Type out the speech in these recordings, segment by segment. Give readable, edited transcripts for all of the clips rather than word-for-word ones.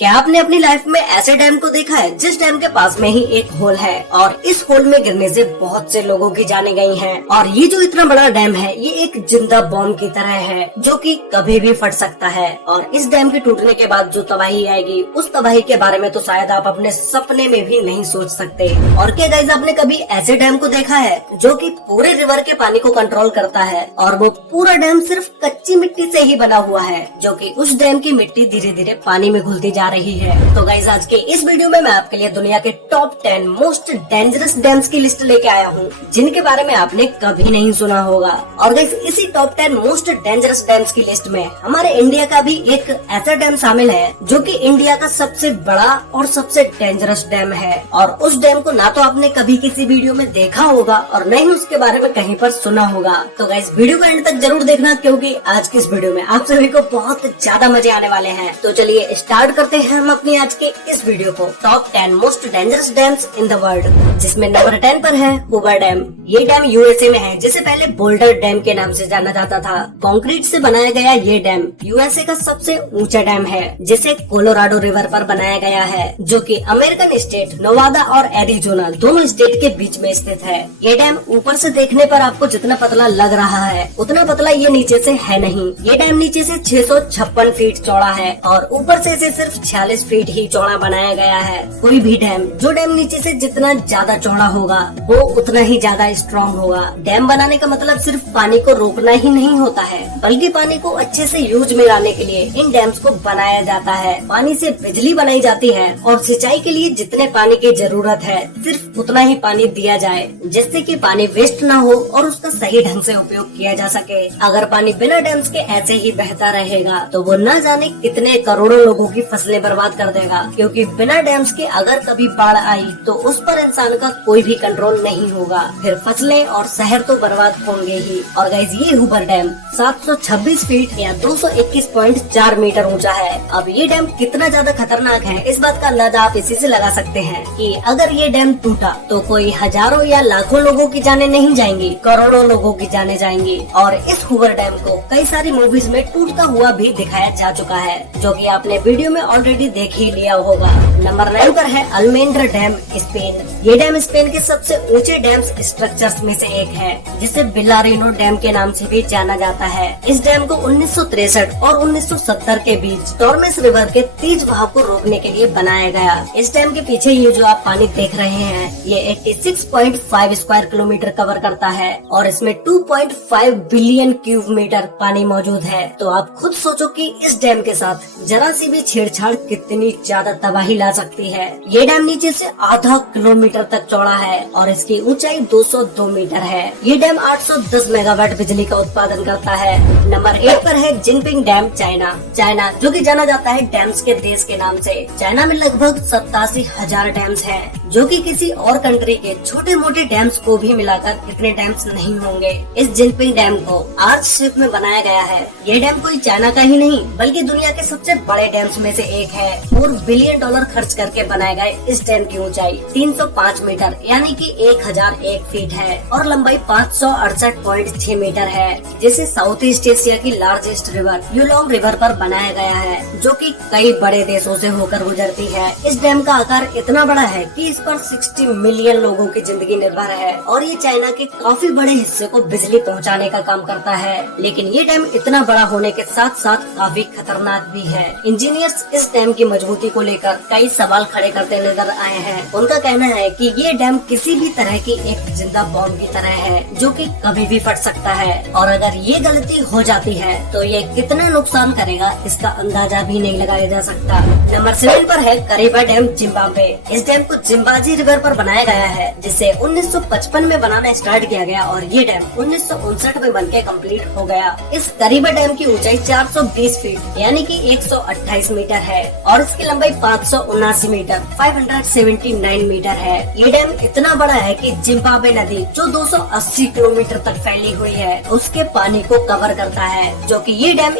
क्या आपने अपनी लाइफ में ऐसे डैम को देखा है जिस डैम के पास में ही एक होल है और इस होल में गिरने से बहुत से लोगों की जाने गई हैं और ये जो इतना बड़ा डैम है ये एक जिंदा बॉम्ब की तरह है जो कि कभी भी फट सकता है और इस डैम के टूटने के बाद जो तबाही आएगी उस तबाही के बारे में तो शायद आप अपने सपने में भी नहीं सोच सकते। और क्या गाइस आपने कभी ऐसे डैम को देखा है जो कि पूरे रिवर के पानी को कंट्रोल करता है और वो पूरा डैम सिर्फ कच्ची मिट्टी से ही बना हुआ है जो कि उस डैम की मिट्टी धीरे धीरे पानी में घुलती जा रही है। तो गाइस आज के इस वीडियो में मैं आपके लिए दुनिया के टॉप 10 मोस्ट डेंजरस डैम्स की लिस्ट लेके आया हूँ जिनके बारे में आपने कभी नहीं सुना होगा। और गाइस इसी टॉप 10 मोस्ट डेंजरस डैम्स की लिस्ट में हमारे इंडिया का भी एक ऐसा डैम शामिल है जो कि इंडिया का सबसे बड़ा और सबसे डेंजरस डैम है और उस डैम को ना तो आपने कभी किसी वीडियो में देखा होगा और न ही उसके बारे में कहीं पर सुना होगा। तो गाइस वीडियो को एंड तक जरूर देखना क्योंकि आज की इस वीडियो में आप सभी को बहुत ज्यादा मजे आने वाले हैं। तो चलिए स्टार्ट करते हैं हम अपनी आज के इस वीडियो को top 10 most dangerous dams in the world, जिसमें नंबर 10 पर है हूवर डैम। ये डैम यूएसए में है जिसे पहले बोल्डर डैम के नाम से जाना जाता था। कंक्रीट से बनाया गया ये डैम यूएसए का सबसे ऊंचा डैम है जिसे कोलोराडो रिवर पर बनाया गया है जो कि अमेरिकन स्टेट नोवादा और एरिजोना दोनों स्टेट के बीच में स्थित है। ये डैम ऊपर से देखने पर आपको जितना पतला लग रहा है उतना पतला ये नीचे से है नहीं। ये डैम नीचे से 656 फीट चौड़ा है और ऊपर से इसे सिर्फ 46 फीट ही चौड़ा बनाया गया है। कोई भी डैम जो डैम नीचे से जितना ज्यादा चौड़ा होगा वो उतना ही ज्यादा स्ट्रॉन्ग होगा। डैम बनाने का मतलब सिर्फ पानी को रोकना ही नहीं होता है बल्कि पानी को अच्छे से यूज में लाने के लिए इन डैम्स को बनाया जाता है। पानी से बिजली बनाई जाती है और सिंचाई के लिए जितने पानी की जरूरत है सिर्फ उतना ही पानी दिया जाए जिससे कि पानी वेस्ट ना हो और उसका सही ढंग से उपयोग किया जा सके। अगर पानी बिना डैम्स के ऐसे ही बहता रहेगा तो वो न जाने कितने करोड़ों लोगों की फसलें बर्बाद कर देगा क्योंकि बिना डैम्स के अगर कभी बाढ़ आई तो उस पर इंसान का कोई भी कंट्रोल नहीं होगा, फिर फसलें और शहर तो बर्बाद होंगे ही। और गाइस ये हूवर डैम 726 फीट या 221.4 मीटर ऊंचा है। अब ये डैम कितना ज्यादा खतरनाक है इस बात का अंदाजा आप इसी से लगा सकते हैं कि अगर ये डैम टूटा तो कोई हजारों या लाखों लोगों की जाने नहीं जाएंगी, करोड़ों लोगों की जाने जाएंगी। और इस हूवर डैम को कई सारी मूवीज में टूटता हुआ भी दिखाया जा चुका है जो कि आपने वीडियो में ऑलरेडी देख ही लिया होगा। नंबर 9 पर है अल्मेंड्रा डैम स्पेन। ये डैम स्पेन के सबसे ऊंचे डैम स्ट्रक्चर्स में से एक है जिसे बिलारिनो डैम के नाम से भी जाना जाता है। इस डैम को 1963 और 1970 के बीच टॉर्मेस रिवर के तेज बहाव को रोकने के लिए बनाया गया। इस डैम के पीछे ये जो आप पानी देख रहे हैं ये 86.5 स्क्वायर किलोमीटर कवर करता है और इसमें 2.5 बिलियन क्यूब मीटर पानी मौजूद है। तो आप खुद सोचो कि इस डैम के साथ जरा सी भी छेड़छाड़ कितनी ज्यादा तबाही ला सकती है। ये डैम नीचे से आधा किलोमीटर तक चौड़ा है और इसकी ऊंचाई 202 मीटर है। ये डैम 810 मेगावाट बिजली का उत्पादन करता है। नंबर 8 पर है जिनपिंग डैम चाइना जो कि जाना जाता है डैम्स के देश के नाम से। चाइना में लगभग 87,000 डैम्स हैं जो कि किसी और कंट्री के छोटे मोटे डैम्स को भी मिलाकर इतने डैम्स नहीं होंगे। इस जिनपिंग डैम को आर्च शेप में बनाया गया है। ये डैम कोई चाइना का ही नहीं बल्कि दुनिया के सबसे बड़े डैम्स में से एक है। $4 बिलियन खर्च करके बनाए गए इस डैम की ऊंचाई 305 मीटर यानी कि 1001 फीट है और लंबाई 568.6 मीटर है जिसे साउथ ईस्ट एशिया की लार्जेस्ट रिवर यूलोंग रिवर पर बनाया गया है जो कि कई बड़े देशों से होकर गुजरती है। इस डैम का आकार इतना बड़ा है कि इस पर 60 मिलियन लोगों की जिंदगी निर्भर है और ये चाइना के काफी बड़े हिस्से को बिजली पहुंचाने का काम करता है। लेकिन ये डैम इतना बड़ा होने के साथ साथ काफी खतरनाक भी है। इंजीनियर्स इस डैम की मजबूती को लेकर कई सवाल खड़े करते नजर आए हैं। उनका कहना है कि ये डैम किसी भी तरह की एक जिंदा बॉम्ब की तरह है जो कि कभी भी फट सकता है और अगर ये गलती हो जाती है तो ये कितना नुकसान करेगा इसका अंदाजा भी नहीं लगाया जा सकता। नंबर 7 पर है करीबा डैम जिम्बाब्वे। इस डैम को जिम्बाजी रिवर पर बनाया गया है जिसे 1955 में बनाना स्टार्ट किया गया और ये डैम 1959 में बनके कंप्लीट हो गया। इस करीबा डैम की ऊंचाई 420 फीट यानी कि 128 मीटर है और इसकी लंबाई 579 मीटर 579 मीटर है। ये डैम इतना बड़ा है कि जिम्बाब्वे नदी जो 280 किलोमीटर तक फैली हुई है उसके पानी को कवर करता है जो कि ये डैम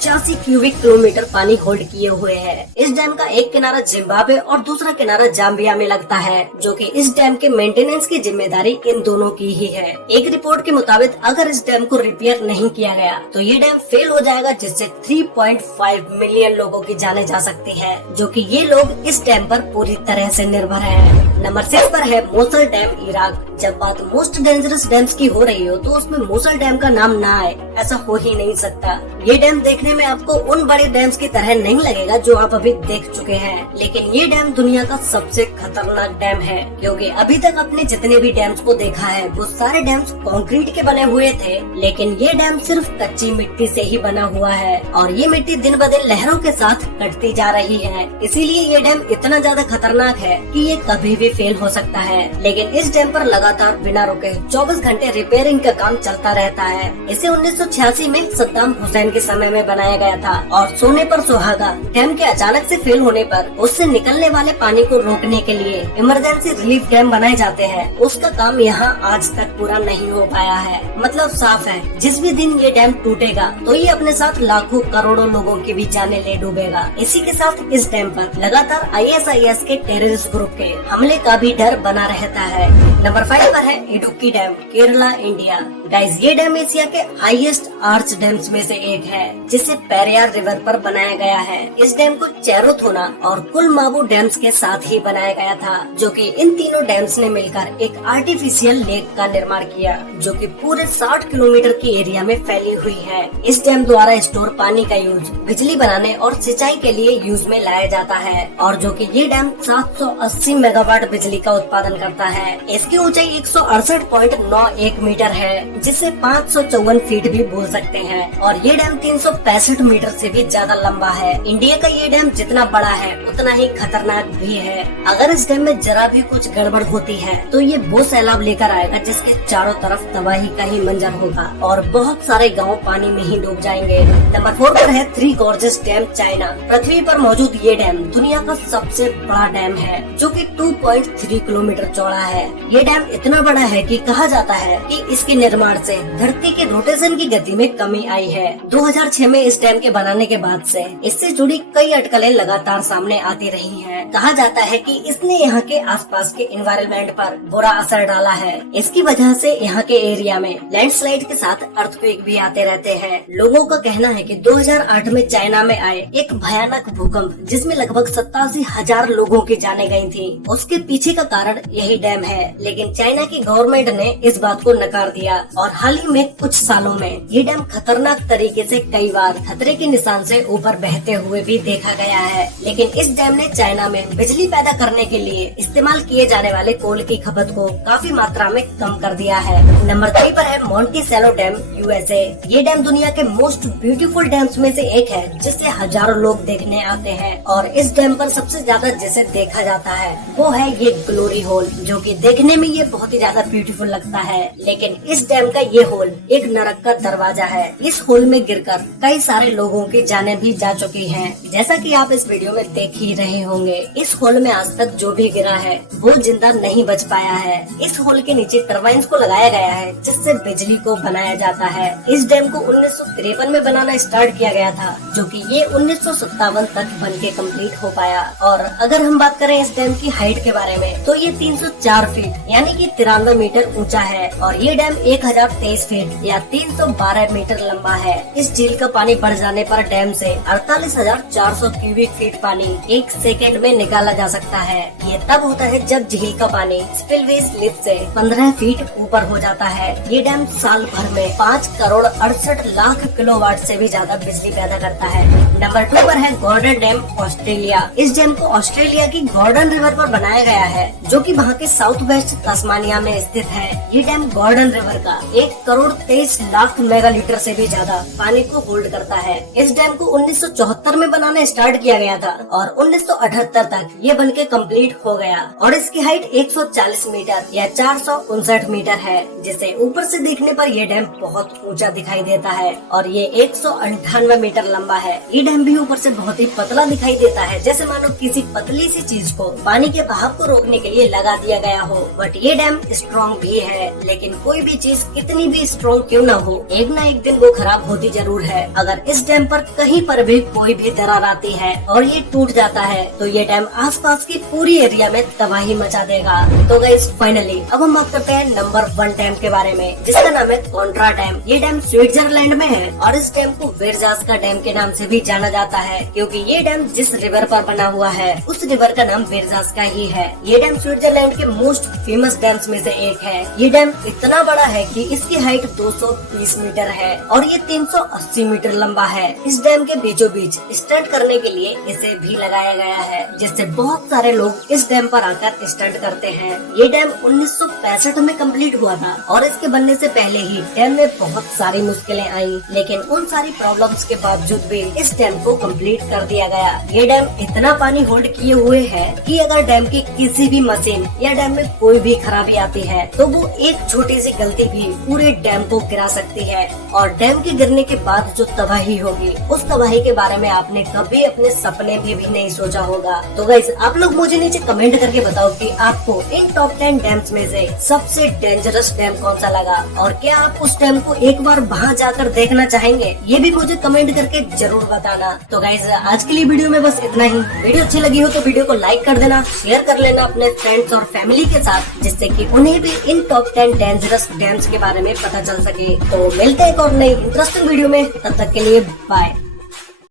85 क्यूबिक किलोमीटर पानी होल्ड किए हुए है। इस डैम का एक किनारा जिम्बाब्वे और दूसरा किनारा जाम्बिया में लगता है, जो कि इस डैम के मेंटेनेंस की जिम्मेदारी इन दोनों की ही है। एक रिपोर्ट के मुताबिक अगर इस डैम को रिपेयर नहीं किया गया तो ये डैम फेल हो जाएगा, जिससे 3.5 मिलियन लोगों की जाने जा सकती है, जो कि ये लोग इस डैम पर पूरी तरह से निर्भर है। नंबर 6 पर है मोसल डैम, इराक। जब बात मोस्ट डेंजरस डैम्स की हो रही हो तो उसमें मोसल डैम का नाम ना आए, ऐसा हो ही नहीं सकता। ये डैम देखने में आपको उन बड़े डैम्स की तरह नहीं लगेगा जो आप अभी देख चुके हैं, लेकिन ये डैम दुनिया का सबसे खतरनाक डैम है, क्योंकि अभी तक अपने जितने भी डैम्स को देखा है वो सारे डैम्स कंक्रीट के बने हुए थे, लेकिन ये डैम सिर्फ कच्ची मिट्टी से ही बना हुआ है और ये मिट्टी दिन ब दिन लहरों के साथ कटती जा रही है। इसीलिए ये डैम इतना ज्यादा खतरनाक है कि ये कभी भी फेल हो सकता है। लेकिन इस डैम पर लगातार बिना रुके 24 घंटे रिपेयरिंग का काम चलता रहता है। इसे 1986 में सद्दाम हुसैन के समय में बनाया गया था और सोने पर सुहागा। डैम के अचानक से फेल होने पर उससे निकलने वाले पानी को रोकने के लिए इमरजेंसी रिलीफ डैम बनाए जाते हैं। उसका काम यहाँ आज तक पूरा नहीं हो पाया है। मतलब साफ है, जिस भी दिन ये डैम टूटेगा तो ये अपने साथ लाखों करोड़ों लोगों की भी जाने ले डूबेगा। इसी के साथ इस डैम पर लगातार ISIS के टेररिस्ट ग्रुप के हमले का भी डर बना रहता है। नंबर 5 पर है Idukki dam, Kerala, India. Guys, ये डैम एशिया के हाईएस्ट आर्च डैम्स में से एक है, जिसे पेरियार रिवर पर बनाया गया है। इस डैम को चेरोथोना और कुलमाबू डैम्स के साथ ही बनाया गया था, जो कि इन तीनों डैम्स ने मिलकर एक आर्टिफिशियल लेक का निर्माण किया, जो कि पूरे 60 किलोमीटर की एरिया में फैली हुई है। इस डैम द्वारा स्टोर पानी का यूज बिजली बनाने और सिंचाई के लिए यूज में लाया जाता है, और जो कि ये डैम 780 मेगावाट बिजली का उत्पादन करता है। इसकी ऊंचाई 168.91 मीटर है, जिसे 554 फीट भी बोल सकते हैं, और ये डैम 365 मीटर से भी ज्यादा लंबा है। इंडिया का ये डैम जितना बड़ा है उतना ही खतरनाक भी है। अगर इस डैम में जरा भी कुछ गड़बड़ होती है तो ये वो सैलाब लेकर आएगा जिसके चारों तरफ तबाही का ही मंजर होगा और बहुत सारे गाँव पानी में ही डूब जाएंगे। नंबर 4 पर है थ्री गॉर्जेस डैम, चाइना। पृथ्वी पर मौजूद ये डैम दुनिया का सबसे बड़ा डैम है, जो कि 2.3 किलोमीटर चौड़ा है। ये डैम इतना बड़ा है कि कहा जाता है कि इसके निर्माण से धरती के रोटेशन की गति में कमी आई है। 2006 में इस डैम के बनाने के बाद से इससे जुड़ी कई अटकलें लगातार सामने आती रही हैं। कहा जाता है कि इसने यहाँ के आसपास के एनवायरनमेंट पर बुरा असर डाला है। इसकी वजह से यहाँ के एरिया में लैंडस्लाइड के साथ अर्थक्वेक भी आते रहते हैं। लोगों का कहना है कि 2008 में चाइना में आए एक भयानक भूकंप, जिसमें लगभग 87,000 लोगों की जाने गई थी, उसके पीछे का कारण यही डैम है। लेकिन चाइना की गवर्नमेंट ने इस बात को नकार दिया और हाल ही में कुछ सालों में ये डैम खतरनाक तरीके से कई बार खतरे के निशान से ऊपर बहते हुए भी देखा गया है। लेकिन इस डैम ने चाइना में बिजली पैदा करने के लिए इस्तेमाल किए जाने वाले कोल की खपत को काफी मात्रा में कम कर दिया है। नंबर 3 पर है मोंटिसेलो डैम, USA। ये डैम दुनिया के मोस्ट ब्यूटीफुल डैम्स में से एक है, जिसे हजारों लोग देखने आते हैं, और इस डैम पर सबसे ज्यादा जिसे देखा जाता है वो है ये ग्लोरी होल, जो कि देखने में ये बहुत ही ज्यादा ब्यूटीफुल लगता है। लेकिन इस डैम का ये होल एक नरक का दरवाजा है। इस होल में गिरकर कई सारे लोगों की जानें भी जा चुकी हैं। जैसा कि आप इस वीडियो में देख ही रहे होंगे, इस होल में आज तक जो भी गिरा है वो जिंदा नहीं बच पाया है। इस होल के नीचे टरबाइन्स को लगाया गया है, जिससे बिजली को बनाया जाता है। इस डैम को 1953 में बनाना स्टार्ट किया गया था, जो कि ये 1957 तक बन के कम्प्लीट हो पाया। और अगर हम बात करें इस डैम की हाइट के बारे में, तो ये 304 फीट यानी कि 93 मीटर ऊंचा है, और ये डैम 1023 फीट या 312 मीटर लंबा है। इस झील का पानी बढ़ जाने पर डैम से 48,400 क्यूबिक फीट पानी 1 सेकेंड में निकाला जा सकता है। ये तब होता है जब झील का पानी स्पिलवेज लिफ्ट से 15 फीट ऊपर हो जाता है। ये डैम साल भर में 5 करोड़ 68 लाख किलोवाट से भी ज्यादा बिजली पैदा करता है। नंबर 2 पर है गॉर्डन डैम, ऑस्ट्रेलिया। इस डैम को ऑस्ट्रेलिया की गॉर्डन रिवर पर बनाया गया है, जो कि वहाँ के साउथ वेस्ट तस्मानिया में स्थित है। ये डैम गॉर्डन रिवर का 1 करोड़ 23 लाख मेगालीटर से भी ज्यादा पानी को होल्ड करता है। इस डैम को 1974 में बनाना स्टार्ट किया गया था और 1978 तक ये बनके कंप्लीट हो गया, और इसकी हाइट 140 मीटर या 459 मीटर है, जिसे ऊपर से देखने पर यह डैम बहुत ऊंचा दिखाई देता है, और ये 198 मीटर लंबा है। ये डैम भी ऊपर से बहुत ही पतला दिखाई देता है, जैसे मानो किसी पतली सी चीज को पानी के बहाव को रोकने के लिए लगा दिया गया हो। बट ये डैम स्ट्रॉन्ग भी है, लेकिन कोई भी चीज कितनी भी स्ट्रॉन्ग क्यों न हो, एक ना एक दिन वो खराब होती जरूर है। अगर इस डैम पर कहीं पर भी कोई भी दरार आती है और ये टूट जाता है तो ये डैम आसपास की पूरी एरिया में तबाही मचा देगा। तो गाइस फाइनली अब हम बात करते हैं नंबर 1 डैम के बारे में, जिसका नाम है कोंट्रा डैम। ये डैम स्विट्जरलैंड में है और इस डैम को वेरजास्का डैम के नाम से भी जाना जाता है, क्योंकि ये डैम जिस रिवर पर बना हुआ है उस रिवर का नाम वेरजास्का ही है। ये डैम स्विट्जरलैंड के मोस्ट फेमस डैम्स में से एक है। ये डैम इतना बड़ा है कि इसकी हाइट 220 मीटर है और ये 380 मीटर लंबा है। इस डैम के बीचों बीच स्टंट करने के लिए इसे भी लगाया गया है, जिससे बहुत सारे लोग इस डैम पर आकर स्टंट करते हैं। ये डैम 1965 में कंप्लीट हुआ था और इसके बनने से पहले ही डैम में बहुत सारी मुश्किलें आई, लेकिन उन सारी प्रॉब्लम्स के बावजूद भी इस डैम को कंप्लीट कर दिया गया। ये डैम इतना पानी होल्ड किए हुए है कि अगर डैम की किसी भी मशीन या डैम में कोई भी खराबी आती है तो वो एक छोटी सी गलती भी पूरे डैम को गिरा सकती है। और डैम के गिरने के बाद जो तबाही होगी, उस तबाही के बारे में आपने कभी अपने सपने में भी नहीं सोचा होगा। तो गाइस आप लोग मुझे नीचे कमेंट करके बताओ कि आपको इन टॉप 10 डैम्स में से सबसे डेंजरस डैम कौन सा लगा, और क्या आप उस डैम को एक बार वहाँ जाकर देखना चाहेंगे, ये भी मुझे कमेंट करके जरूर बताना। तो गाइस आज के लिए वीडियो में बस इतना ही। वीडियो अच्छी लगी हो तो वीडियो को लाइक कर देना, शेयर कर लेना अपने फ्रेंड्स और फैमिली के साथ, जिससे कि उन्हें भी इन टॉप 10 डेंजरस डैम्स के बारे में पता चल सके। तो मिलते हैं एक और नई इंटरेस्टिंग वीडियो में, तब तक के लिए बाय।